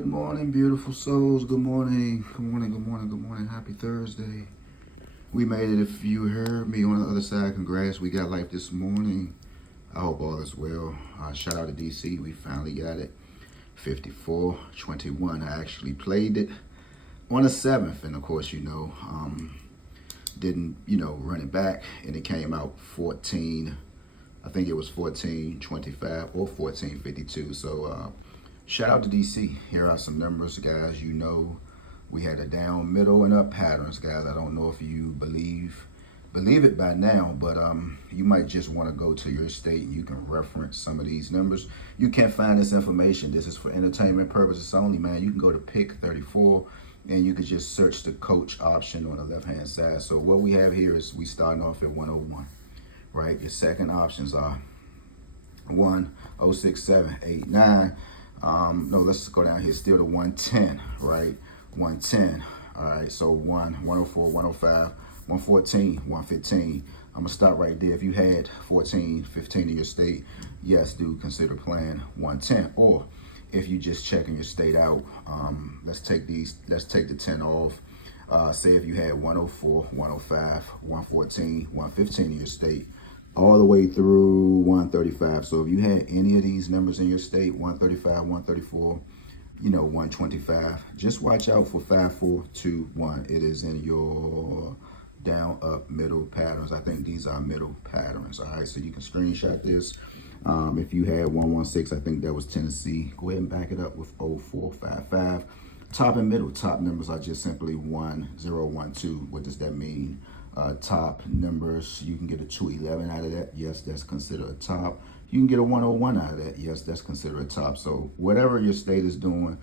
Good morning, beautiful souls. Good morning. Good morning. Good morning. Good morning. Happy Thursday. We made it. If you heard me on the other side, congrats. We got life this morning. I hope all is well. Shout out to DC. We finally got it. 54-21. I actually played it on the 7th. And of course, didn't, run it back. And it came out 14. I think it was 14-25 or 14-52. So, shout out to DC. Here are some numbers, guys. We had a down, middle, and up patterns, guys. I don't know if you believe it by now, but you might just want to go to your state and you can reference some of these numbers. You can't find this information. This is for entertainment purposes only, man. You can go to Pick 34 and you can just search the coach option on the left-hand side. So what we have here is we starting off at 101, right? Your second options are 1, 0, 6, 7, 8, 9. No, let's go down here. Still to 110, right? 110. All right. So 104, 105, 114, 115. I'm gonna stop right there. If you had 14, 15 in your state, yes, do consider playing 110. Or if you just checking your state out, let's take the 10 off. Say if you had 104, 105, 114, 115 in your state, all the way through 135. So if you had any of these numbers in your state, 135, 134, 125, just watch out for 5, 4, 2, 1. It is in your down, up, middle patterns. I think these are middle patterns. All right, so you can screenshot this. If you had 116, I think that was Tennessee. Go ahead and back it up with 0455. Top and middle. Top numbers are just simply 1, 0, 1, 2. What does that mean? Top numbers, you can get a 211 out of that. Yes, that's considered a top. You can get a 101 out of that. Yes, that's considered a top. So whatever your state is doing,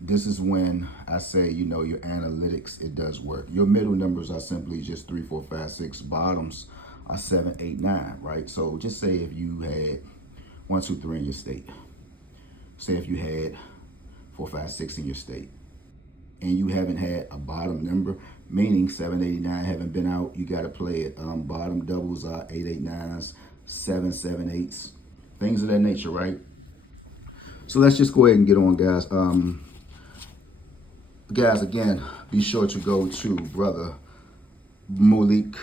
this is when I say, your analytics, it does work. Your middle numbers are simply just 3, 4, 5, 6. Bottoms are 7, 8, 9, right? So just say if you had 1, 2, 3 in your state. Say if you had 4, 5, 6 in your state, and you haven't had a bottom number, meaning 789 haven't been out, you got to play it. Bottom doubles are 889s, 778s, things of that nature, right? So let's just go ahead and get on, guys. Guys, again, be sure to go to brother Malik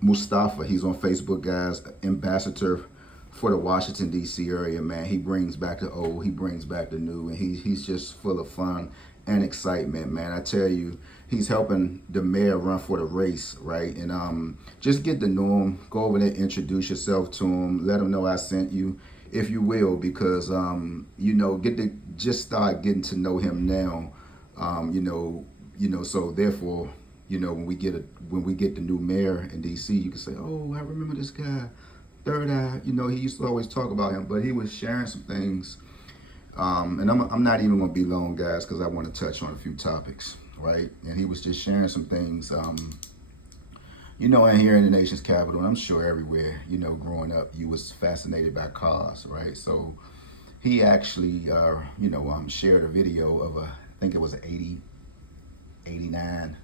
Mustafa. He's on Facebook, guys, ambassador for the Washington, D.C. area, man. He brings back the old, he brings back the new, and he's just full of fun and excitement, man. I tell you, he's helping the mayor run for the race, right? And just get to know him, go over there, introduce yourself to him, let him know I sent you, if you will, because just start getting to know him now. So therefore, when we get the new mayor in DC, you can say, oh, I remember this guy, Third Eye. He used to always talk about him, but he was sharing some things. And I'm not even gonna be long, guys, because I want to touch on a few topics, right? And he was just sharing some things, and here in the nation's capital, and I'm sure everywhere, growing up, you was fascinated by cars, right? So he actually, shared a video of I think it was an 89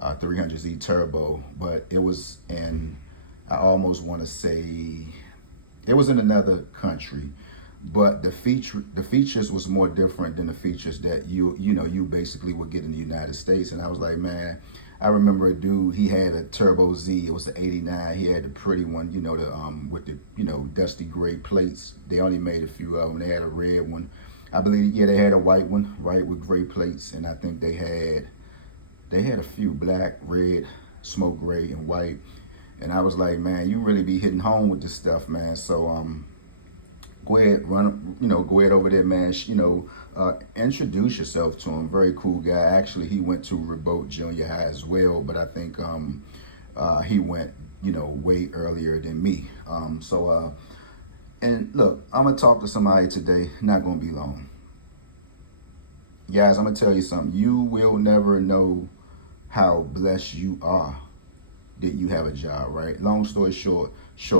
300Z Turbo, but it was I almost want to say, it was in another country. But the features was more different than the features that you basically would get in the United States. And I was like, man, I remember a dude, he had a Turbo Z. It was the 89. He had the pretty one, with the dusty gray plates. They only made a few of them. They had a red one. I believe, they had a white one, right, with gray plates. And I think they had a few black, red, smoke gray, and white. And I was like, man, you really be hitting home with this stuff, man. So go ahead over there, man. Introduce yourself to him. Very cool guy. Actually, he went to Ribault Junior High as well, but I think he went, way earlier than me. And look, I'm gonna talk to somebody today. Not gonna be long, guys. I'm gonna tell you something. You will never know how blessed you are that you have a job, right? Long story short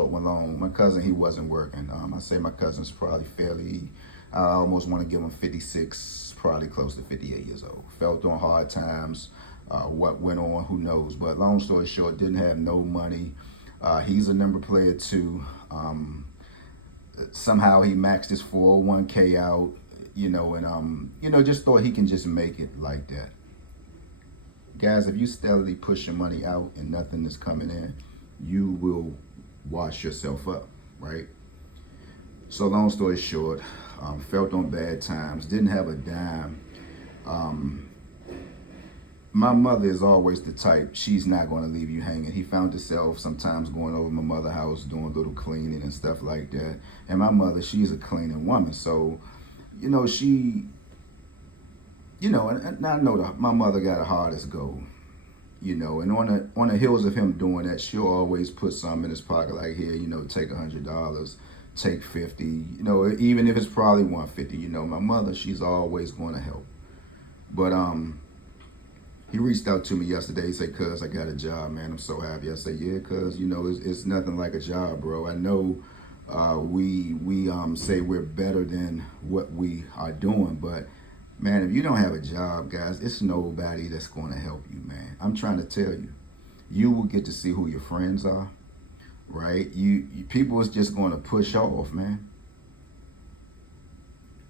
one long. My cousin, he wasn't working. I say my cousin's probably I almost want to give him 56, probably close to 58 years old. Felt on hard times. What went on, who knows? But long story short, didn't have no money. He's a number player too. Somehow he maxed his 401k out. and just thought he can just make it like that. Guys, if you steadily push your money out and nothing is coming in, you will wash yourself up, right? So long story short, felt on bad times, didn't have a dime. My mother is always the type, she's not going to leave you hanging. He found himself sometimes going over my mother's house, doing a little cleaning and stuff like that. And my mother, she's a cleaning woman. So, she, and I know that my mother got a heart as gold. And on the heels of him doing that, she'll always put some in his pocket, like, here, take $100, take 50, even if it's probably 150. My mother, she's always going to help. But he reached out to me yesterday. He said, "Cuz, I got a job, man. I'm so happy." I said, "Yeah, cuz, it's nothing like a job, bro. I know we say we're better than what we are doing, but man, if you don't have a job, guys, it's nobody that's going to help you, man. I'm trying to tell you, you will get to see who your friends are, right? People is just going to push off, man.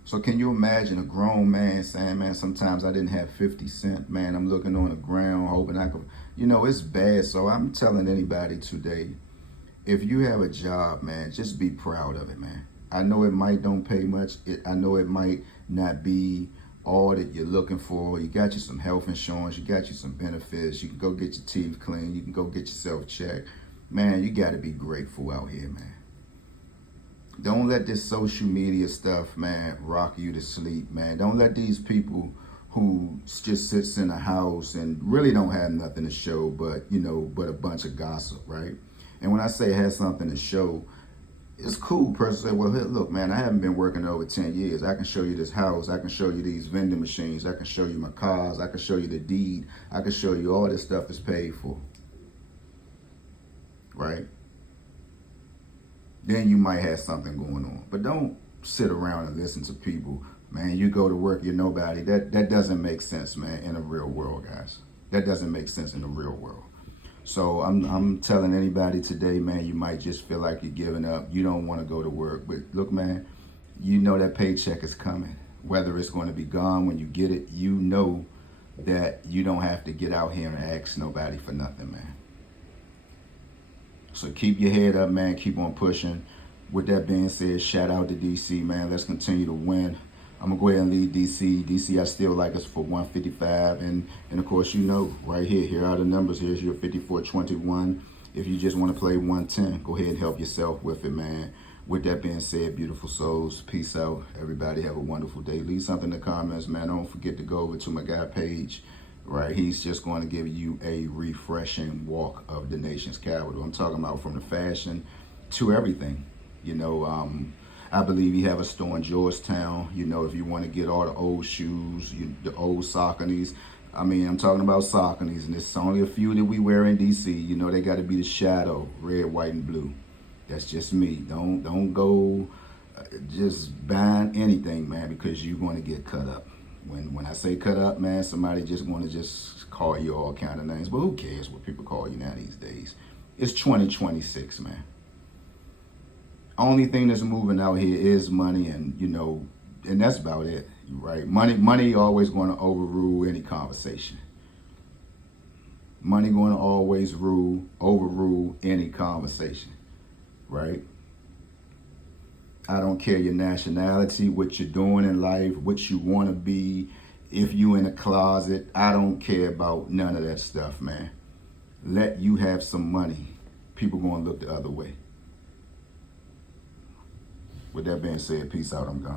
So can you imagine a grown man saying, man, sometimes I didn't have 50 cents, man. I'm looking on the ground, hoping I could, it's bad. So I'm telling anybody today, if you have a job, man, just be proud of it, man. I know it might don't pay much. I know it might not be all that you're looking for. You got you some health insurance. You got you some benefits. You can go get your teeth cleaned. You can go get yourself checked. Man, you got to be grateful out here, man. Don't let this social media stuff, man, rock you to sleep, man. Don't let these people who just sits in a house and really don't have nothing to show but a bunch of gossip, right? And when I say has something to show, it's cool. Person say, well, look, man, I haven't been working over 10 years. I can show you this house. I can show you these vending machines. I can show you my cars. I can show you the deed. I can show you all this stuff is paid for, right? Then you might have something going on. But don't sit around and listen to people. Man, you go to work, you're nobody. That doesn't make sense, man, in the real world, guys. That doesn't make sense in the real world. So I'm telling anybody today, man, you might just feel like you're giving up. You don't want to go to work. But look, man, that paycheck is coming. Whether it's going to be gone when you get it, that you don't have to get out here and ask nobody for nothing, man. So keep your head up, man. Keep on pushing. With that being said, shout out to DC, man. Let's continue to win. I'm going to go ahead and lead DC. DC, I still like us for 155. And of course, right here are the numbers. Here's your 5421. If you just want to play 110, go ahead and help yourself with it, man. With that being said, beautiful souls, peace out. Everybody have a wonderful day. Leave something in the comments, man. Don't forget to go over to my guy page. Right, he's just going to give you a refreshing walk of the nation's capital. I'm talking about from the fashion to everything. I believe he have a store in Georgetown. If you want to get all the old shoes, the old Sauconys. I'm talking about Sauconys, and it's only a few that we wear in DC. They got to be the shadow, red, white, and blue. That's just me. Don't go just buying anything, man, because you're going to get cut up. When I say cut up, man, somebody just want to just call you all kind of names. But who cares what people call you now these days? It's 2026, man. Only thing that's moving out here is money, and and that's about it, right? Money always going to overrule any conversation. Money going to always overrule any conversation, right? I don't care your nationality, what you're doing in life, what you want to be, if you in a closet. I don't care about none of that stuff, man. Let you have some money. People going to look the other way. With that being said, peace out. I'm gone.